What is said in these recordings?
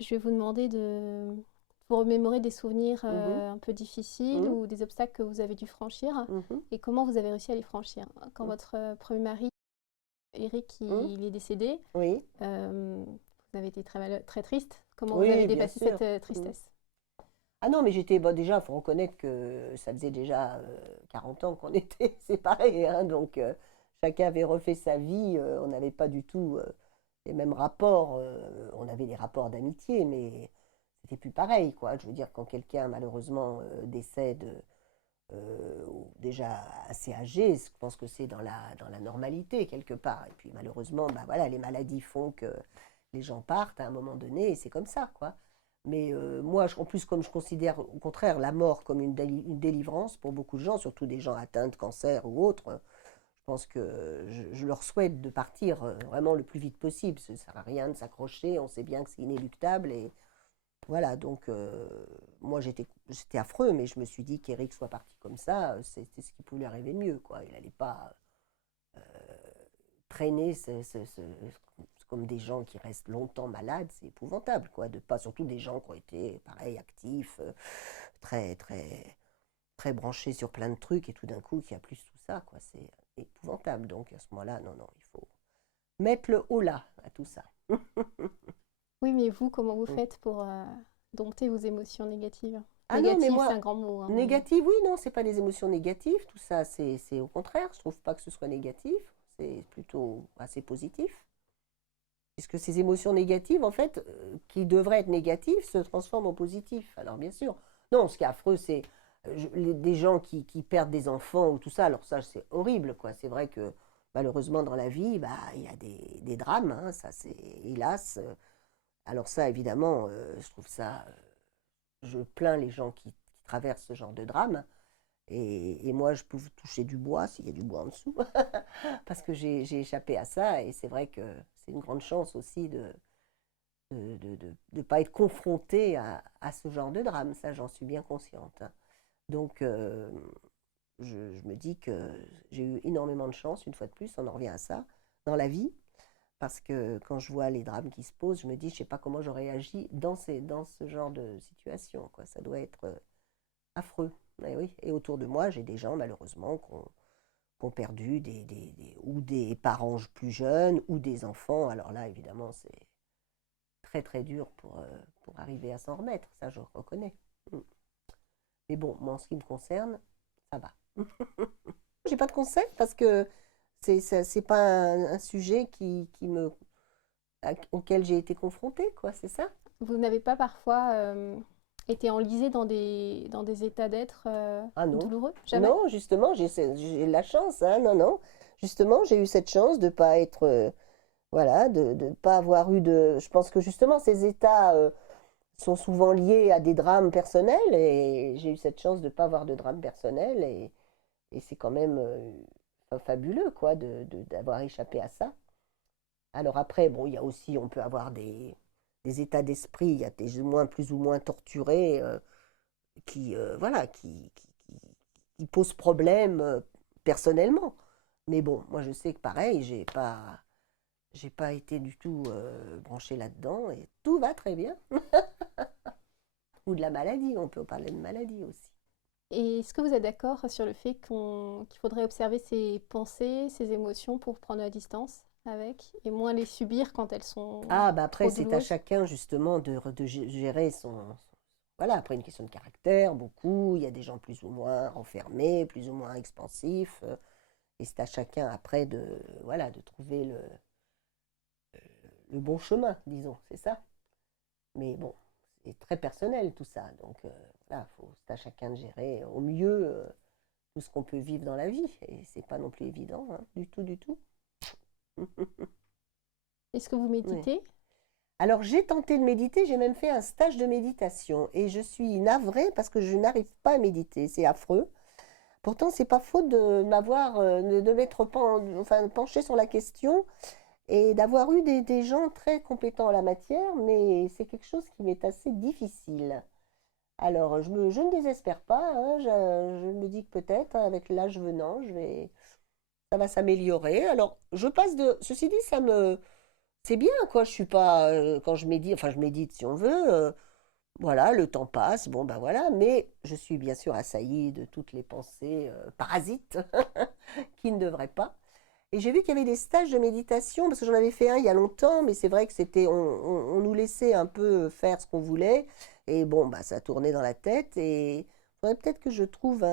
Je vais vous demander de vous remémorer des souvenirs Mhm, un peu difficiles mhm, ou des obstacles que vous avez dû franchir mhm, et comment vous avez réussi à les franchir. Quand mhm, votre premier mari, Eric, mhm. il est décédé, Oui, vous avez été très triste. Comment vous avez oui, bien dépassé cette sûr. Mhm. tristesse? Ah non, mais j'étais, bon, déjà, il faut reconnaître que ça faisait déjà 40 ans qu'on était séparés, hein, donc chacun avait refait sa vie, on n'avait pas du tout les mêmes rapports, on avait des rapports d'amitié, mais c'était plus pareil, quoi. Je veux dire, quand quelqu'un malheureusement décède déjà assez âgé, je pense que c'est dans la normalité quelque part. Et puis malheureusement, bah, voilà, les maladies font que les gens partent à un moment donné, et c'est comme ça, quoi. Mais moi, en plus, comme je considère au contraire la mort comme une délivrance pour beaucoup de gens, surtout des gens atteints de cancer ou autres, je pense que je leur souhaite de partir vraiment le plus vite possible. Ça ne sert à rien de s'accrocher, on sait bien que c'est inéluctable. Et voilà, donc moi c'était affreux, mais je me suis dit qu'Eric soit parti comme ça, c'était ce qui pouvait lui arriver de mieux, quoi. Il n'allait pas traîner comme des gens qui restent longtemps malades, c'est épouvantable, quoi. De pas, surtout des gens qui ont été, pareil, actifs, très, très, très branchés sur plein de trucs, et tout d'un coup, qu'il n'y a plus tout ça, quoi. C'est épouvantable. Donc à ce moment-là, non, non, il faut mettre le haut là à tout ça. Oui, mais vous, comment vous faites pour dompter vos émotions négatives? Ah non, mais Négatives, c'est moi, un grand mot, hein, mais négative, oui, non, c'est pas des émotions négatives, tout ça, c'est au contraire, je trouve pas que ce soit négatif, c'est plutôt assez positif, puisque ces émotions négatives, en fait, qui devraient être négatives, se transforment en positif. Alors bien sûr, non, ce qui est affreux, c'est des gens qui perdent des enfants ou tout ça, alors ça, c'est horrible, quoi, c'est vrai que malheureusement dans la vie, bah, il y a des drames, hein, ça c'est hélas, alors ça, évidemment, je trouve ça, je plains les gens qui traversent ce genre de drame. Et moi, je peux toucher du bois s'il y a du bois en dessous, parce que j'ai échappé à ça. Et c'est vrai que c'est une grande chance aussi de pas être confronté à ce genre de drame. Ça, j'en suis bien consciente. Donc, je me dis que j'ai eu énormément de chance, une fois de plus, on en revient à ça, dans la vie. Parce que quand je vois les drames qui se posent, je me dis, je ne sais pas comment j'aurais agi dans ce genre de situation, quoi. Ça doit être affreux. Et oui. Et autour de moi, j'ai des gens, malheureusement, qui ont perdu ou des parents plus jeunes ou des enfants. Alors là, évidemment, c'est très très dur pour arriver à s'en remettre. Ça, je reconnais. Mm. Mais bon, moi, en ce qui me concerne, ça va. J'ai pas de conseils parce que c'est pas un sujet auquel j'ai été confrontée, quoi, c'est ça? vous n'avez pas parfois été enlisé dans des états d'être Ah non. douloureux? Jamais? Non, justement, j'ai la chance, hein, non, non. Justement, j'ai eu cette chance de pas être, voilà, de pas avoir eu de. Je pense que justement, ces états sont souvent liés à des drames personnels et j'ai eu cette chance de pas avoir de drame personnel et c'est quand même fabuleux, quoi, d'avoir échappé à ça. Alors après, bon, il y a aussi, on peut avoir des états d'esprit, il y a des plus ou moins torturés voilà, qui posent problème personnellement. Mais bon, moi je sais que pareil, j'ai pas été du tout branchée là-dedans et tout va très bien. Ou de la maladie, on peut parler de maladie aussi. Et est-ce que vous êtes d'accord sur le fait qu'il faudrait observer ses pensées, ses émotions pour prendre la distance avec et moins les subir quand elles sont Ah, bah après, trop c'est à douloureuses? chacun justement de gérer Voilà, après une question de caractère, beaucoup, il y a des gens plus ou moins renfermés, plus ou moins expansifs, et c'est à chacun après voilà, de trouver le bon chemin, disons, c'est ça. Mais bon, c'est très personnel tout ça. Donc voilà, c'est à chacun de gérer au mieux tout ce qu'on peut vivre dans la vie. Et c'est pas non plus évident, hein, du tout, du tout. Est-ce que vous Ouais. méditez? Alors j'ai tenté de méditer, j'ai même fait un stage de méditation et je suis navrée parce que je n'arrive pas à méditer, c'est affreux. Pourtant, c'est pas faute de m'avoir, de m'être enfin, penchée sur la question et d'avoir eu des gens très compétents en la matière, mais c'est quelque chose qui m'est assez difficile. Alors, je ne désespère pas, hein, je me dis que peut-être, avec l'âge venant, ça va s'améliorer. Alors, ceci dit, c'est bien, quoi. Je suis pas, quand je médite, enfin, je médite si on veut, voilà, le temps passe, bon, ben voilà, mais je suis bien sûr assaillie de toutes les pensées parasites qui ne devraient pas. Et j'ai vu qu'il y avait des stages de méditation, parce que j'en avais fait un il y a longtemps, mais c'est vrai que c'était, on nous laissait un peu faire ce qu'on voulait, et bon, bah, ça tournait dans la tête, et il faudrait peut-être que je trouve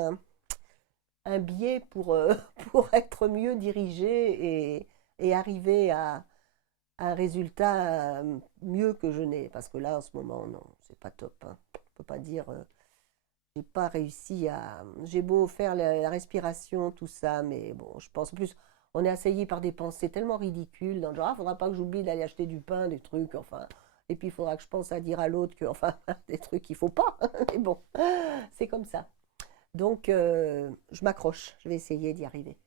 un biais pour, pour être mieux dirigée et arriver à un résultat mieux que je n'ai, parce que là, en ce moment, non, c'est pas top, hein. On peut pas dire, j'ai pas réussi à, j'ai beau faire la respiration, tout ça, mais bon, je pense en plus, on est assailli par des pensées tellement ridicules, dans le genre, ah, faudra pas que j'oublie d'aller acheter du pain, des trucs, enfin, et puis il faudra que je pense à dire à l'autre que, enfin, des trucs qu'il faut pas, mais bon, c'est comme ça. Donc, je m'accroche, je vais essayer d'y arriver.